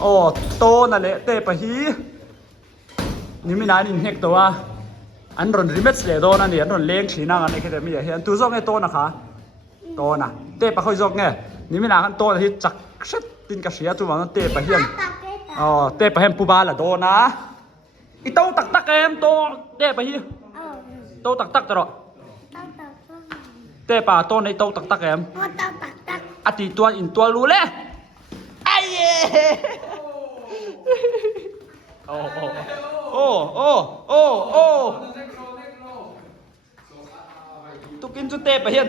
โอ้โตนั่นแหละเตปะฮีนี่มีนานอินเฮกตัวอันรอนริเมสเลโดนั่นนี่อันรอนเลี้ยงฉีนังอันนี้คือมีเห็นตัวซอกไงโตนะคะโตนะเตปะค่อยซอกไงนี่มีนานกันโตที่จักชัดตินกระเสียตัวมันเตปะเฮียนอ๋อเตปะเฮมปูบาละโดนะอีโตตักตักเอ็มโตเตปะฮีโตตักตักตลอดเตปะโตในโตตักตักเอ็มอติตัวอินตัวรู้เลยไอ้เย่โอ้โอ้โอ้โอ้โอ้ตุกินจุเตะไปเห็น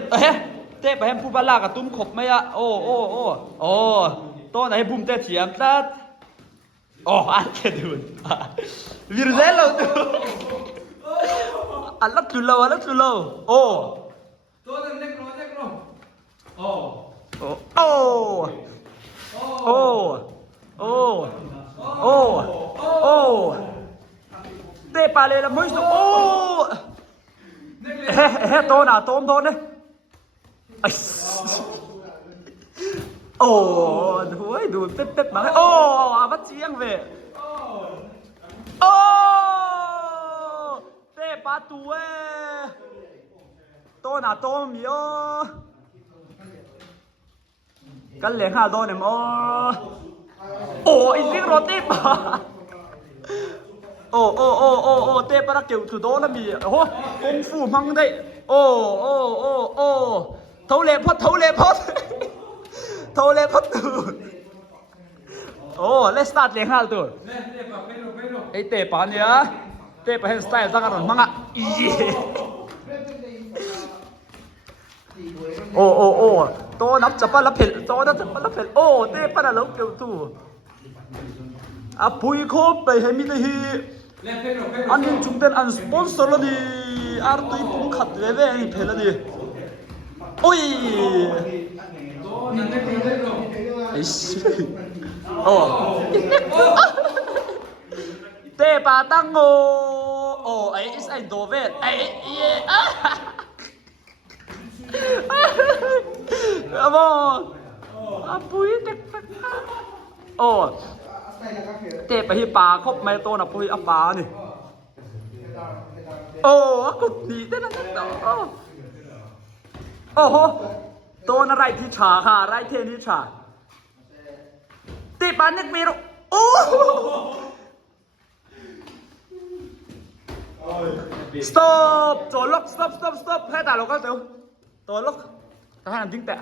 เตะไปเห็นผู้บาลากับตุ้มขบไหมอะโอ้โอ้โอ้โอ้ตัวไหนบุ้มเตะเถียมตัดโอ้อันเกดูนวิร์เซลล์อันลัดจุลล์โอ้ตัวนั้นเล็กโอ้โอ้โอ้โอ้โอ้โอ้โอ้เตะปาเลยละมุ้ยสุโอ้เฮ้โตน่ะโตมโตเนี่ยโอ้ดูไอ้ดูเป๊ะๆมาโอ้อาวัดเจียงเว้โอ้เตะปาตัวโตน่ะโตมีโอกันเหลียงห้าโดนเนี่ยมั้งโอ้อีลิงโรตีปะโอ้เตะปะนักเกี่ยวถือโดนนะมีโอ้กงฟูมังได้โอ้เท่าเล่พอดตูโอ้เลสตาร์ทเหลียงห้าตัวไอเตะปะเนี่ยเตะปะเห็นสไตล์สักการมังอ่ะอีโอ้โตนับจับปะละเพลโตนับจับปะละเพลโอ้เตะปะละลูกเกี่ยวตัวอ่ะปุยโคไปให้มีแต่ฮีอันนี้จุดเด่นอันสปอนเซอร์ละดิอาร์ตุยปุ่มขัดเว้ยนี่เพลละดิโอ้ยไอ้สิโอ้เตะปะตั้งโอ้ไอ้ไอ้โดเวทไอ้Amo, apoy tek oh, te pa hi pa khop mai to na pui apa ni. Oh, aku ni te na ta. Oh, to na rai thi cha ha, rai the ni cha. Te pa nek me ro. Oh. Stop, jolok stop. Hai ta lo ka teu. To lok. Ta han ding ta.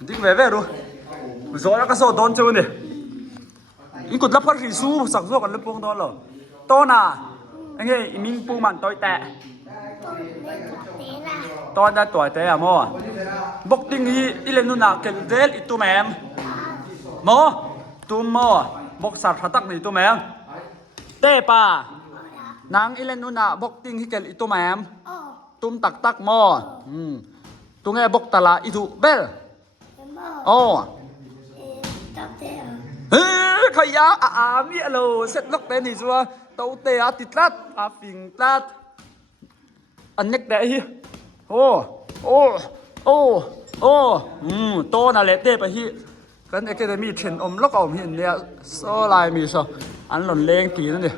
Ding ve ru. Zo la ka so don chu ni. In kut la phar ri su sak zo kan le pong don lo. To na. Anh ơi, mình pu man toi ta. To da toi ta mo. Bok ting hi ile nu na kel del itu mem. Mo. Tu mo. Bok sar phatak ni tu mem. Te pa. Nang ile nu na bok ting hi kel itu mem. Tum tak mo. Tu nghe bok tala itu bel. Oh. Khơi á mi alo set lok te ni chua tau te a titlat a phing tlat an nek de hi to na le te pa hi kan academy chen om lok om hin ne so lai mi so an lon leng ti na ni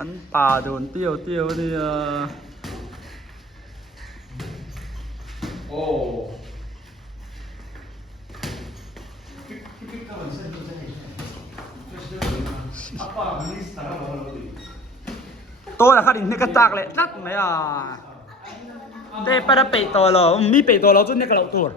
an pa don tiêu ni tôi là khá định cái tạc lại đắt mấy à đây para đã bể to rồi mi bể to rồi chút này cái lẩu tuột